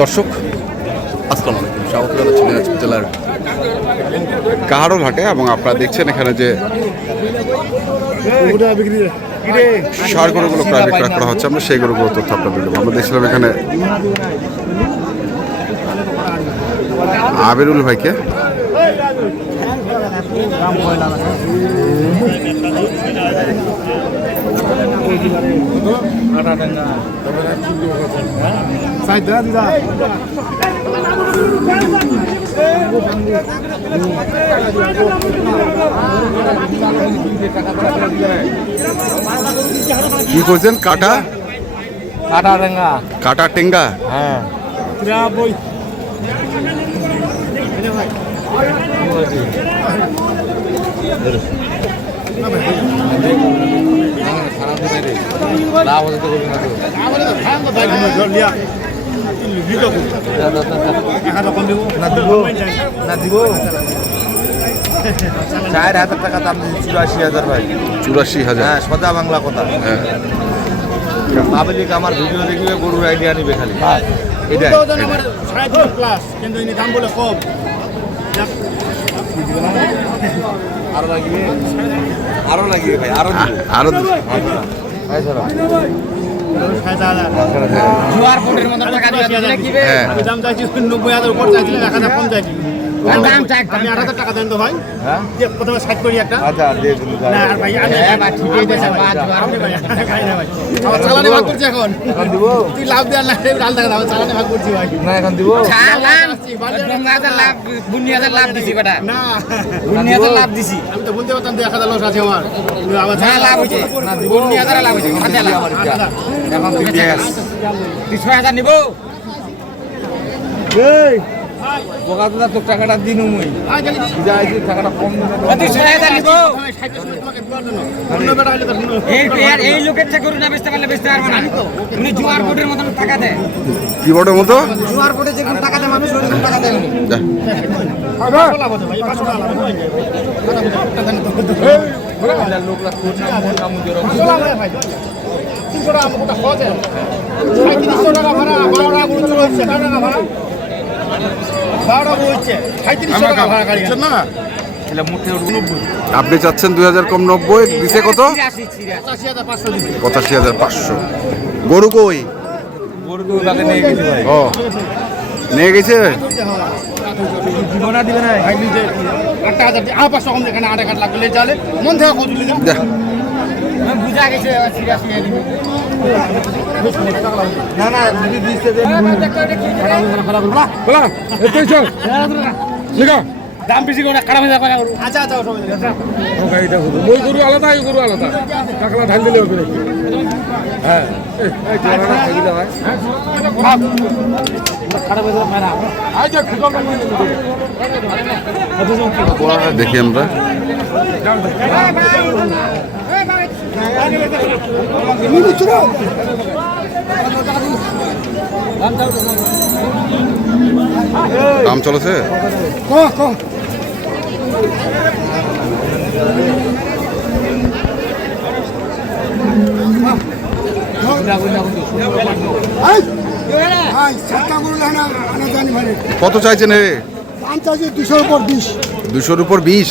দর্শক আসসালামু আলাইকুম। স্বাগত জানাচ্ছি দিনাজপুর জেলার কাহারোল হাটে এবং আপনারা দেখছেন এখানে যে সার গরুগুলো প্রায় বিক্রয় করা হচ্ছে। আমরা সেই গরুগুলো তথ্য আপনাদের দেবো। আমরা দেখছিলাম এখানে আবিরুল ভাইকে কি করছেন কাটা? কাটা রেঙ্গা কাটা টেঙ্গা? হ্যাঁ। না দিব চার হাজার টাকা দাম চুরাশি হাজার। ভাই চুরাশি হাজার হ্যাঁ সদা বাংলা কথা। হ্যাঁ। পাবলিক আমার ভিডিও দেখবে গরুর আইডিয়া নিবে খালি। এটাই। সাড়ে তিন প্লাস কিন্তু দাম বলে কম। আরও লাগিয়ে আরও লাগিয়ে ভাই আরও আরও চার হাজার জোয়ার কোটের মতো টাকা দিয়ে দিলে কি? হ্যাঁ। দাম চাইছি নব্বই হাজার উপর চাইছিলেন এক হাজার কম চাইছি আপনি আট হাজার টাকা দেন তো ভাই। হ্যাঁ? প্রথমে ষাট করি একটা। আচ্ছা না আর ভাই আমার চালানি ভাগ করছি এখন। তুই লাভ দেওয়ার না লাল দেখা দাও চালানি ভাগ করছি ভাই। না এখন দিব? লাভ বুনিয়াদের লাভ দিছি বেটা। না। বুনিয়াদের লাভ দিছি। আমি তো বলতে পারতাম এক হাজার লস আছে আমার। আমার লাভ হয়েছে বুনিয়াদের লাভ হয়েছে এখন তুই ছয় হাজার নিবো। বোকা দাদা তোর টাকাটা দিন মুই। যা আইছি টাকাটা কম তো এই লোকের গরু না বেচতে পারলে বেচতে পারব না উনি জোয়ার কোটের মতন টাকা দেয় কি বড় মতো জোয়ার কোটে যেরকম টাকা দেয় মানুষ ওরকম টাকা দেয় হয় লোকরা হয় তিনশো টাকা ভাড়া বারো টাকা আপনি চাচ্ছেন দুই হাজার কম নব্বই দিছে কত। পঁচাশি হাজার পাঁচশো গরু কই? নিয়ে গেছি ভাই। ও। নিয়ে গেছে? জীবনা দিবে না। বুঝা গেছে না না দে দাম বেশি করে খারাপ হয়ে যাবে আচ্ছা আচ্ছা সবাই মই গরু আলাদা এই গরু আলাদা। টাকলা ঢাল দিলে হ্যাঁ। হয়। দেখি আমরা। দাম চলেছে? কত চাইছেন হে দুশোর উপর বিশ। দুশোর উপর বিশ।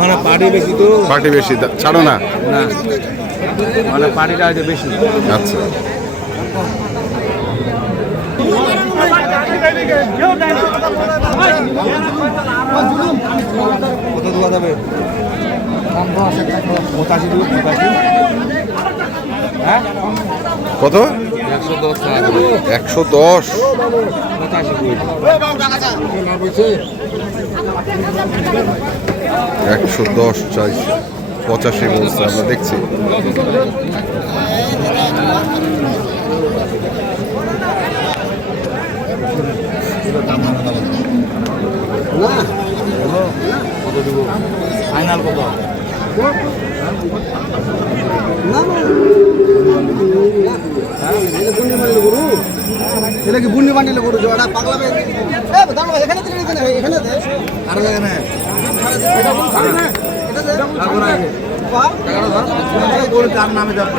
মানে পাড়ি বেশি তো? পার্টি বেশি ছাড়ো না। না। মানে পাড়িটা আছে বেশি। আচ্ছা। কত দেওয়া যাবে? পঁচাশি দেবো পঁচাশি। হ্যাঁ? কত? একশো দশ একশো দশ। পঁচাশি একশো দশ চাইছে পঁচাশি বলছে আমরা দেখছি ফাইনাল কত এটা কি বুন্নি বান্ডিলে গরু? জোড়া পাগলা এখানে এখানে আর এখানে তার নামে যাবে?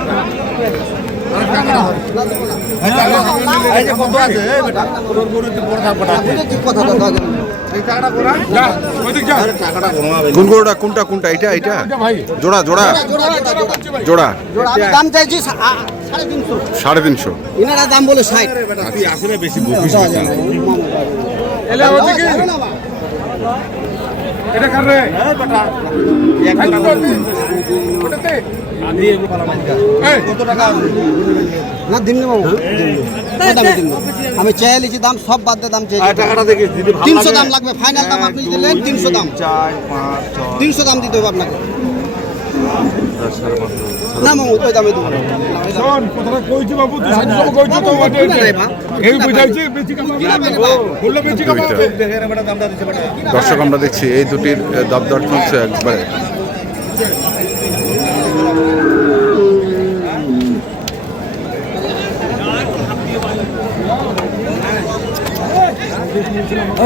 এই যে কত আছে? কথা? কোন কোনটা কোনটা এটা জোড়া জোড়া। জোড়া দাম চাইছি সাড়ে তিনশো। ইনারা দাম বলে ষাট। আসলে বেশি এটা কার রে? টাকা আছে না দিন দিন আমি চেয়ে লিছি দাম সব বাদ দিয়ে দাম ভালো তিনশো দাম লাগবে ফাইনাল দাম আপনি দিলেন তিনশো দাম। তিনশো দাম দিতে হবে আপনাকে। না মামু ওই দামে দেবো। শোন কথাটা কইছি বাবু তুই সাইজ সব কইছি তো ওটা এই বুঝাইছি বেশি বেশি দর্শক আমরা দেখছি এই দুটির দরদর চলছে একবারে। না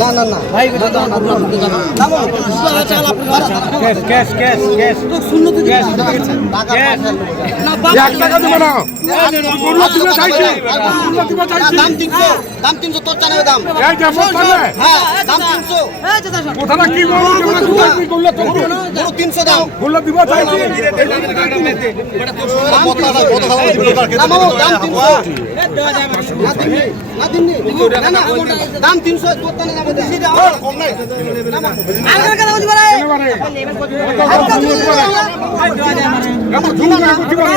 না না না ভাই ক্যাশ ক্যাশ দাম তিনশো দাম তিনশো তোর জানাবে দাম। হ্যাঁ দাম তিনশো। তিনশো। দাম। বললে দিব চাইছি। না মামু দাম তিনশো। দাম তোর ঝুমা না করতে পারে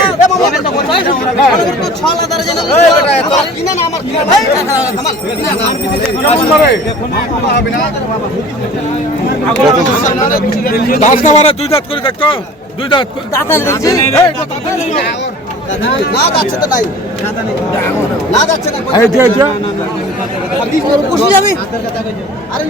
কিনা না আমার দাঁত না মারে দুই দাঁত করে দেখতো দুই দাঁত না। যাচ্ছে তো নাই। না যাচ্ছে না। এই যে যে। আরে আরে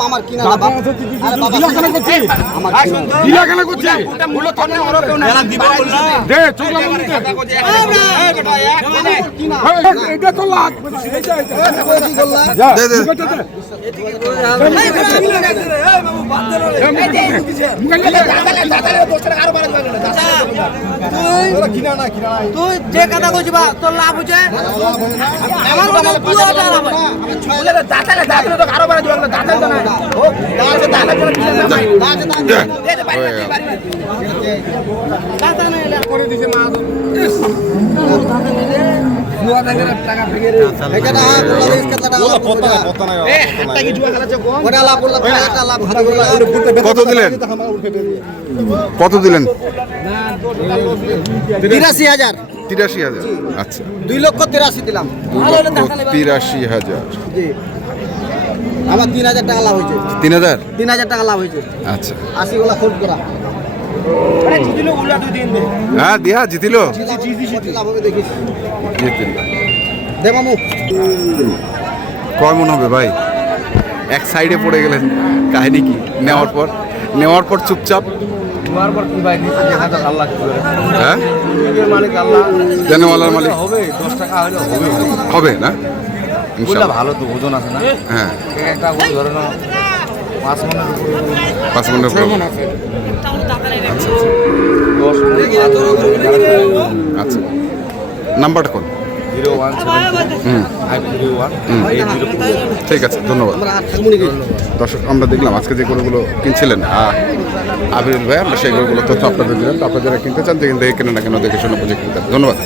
আমার কিনা কেন করছি এটা তো লাগ তুই যে কথা কইছি বা তোর লাভ হচ্ছে আমার কথা পুরো লাভ হয় এখানে হ্যাঁ বললা রিস্ক কত টাকা পত্তা পত্তা না একটা কি জুয়া খেলাছে কো ওটা লাভ করলা একটা লাভ হাতে করলা কত দিলেন? কত দিলেন? তিরাশি হাজার। তিরাশি হাজার। আচ্ছা। দুই লক্ষ তিরাশি দিলাম। তিরাশি হাজার। আমার তিন হাজার টাকা লাভ হয়েছে। তিন হাজার? তিন হাজার টাকা লাভ হয়েছে। আচ্ছা। আশি গোলা খোঁজ করা। হ্যাঁ দিয়া জিতিল। কয় মন হবে ভাই? এক সাইডে পড়ে গেলেন। কাহিনী কি? নেওয়ার পর? নেওয়ার পর চুপচাপ? হ্যাঁ? মালিক আল্লাহ। জানেওয়ালার মালিক। হবে দশ টাকা হবে। না? ভালো তো ওজন আছে না? হ্যাঁ। একটা ধরে পাঁচ মনের উপরে আচ্ছা। নাম্বারটা কোন? ঠিক আছে ধন্যবাদ। দর্শক আমরা দেখলাম আজকে যে গরুগুলো কিনছিলেন আবিরুল ভাই আমরা সেই গরুগুলো তথ্য আপনাদের দিলাম। তো আপনারা যারা কিনতে চান যে কিনতে কেন না কেন দেখে শুনে বুঝে কিনতে ধন্যবাদ।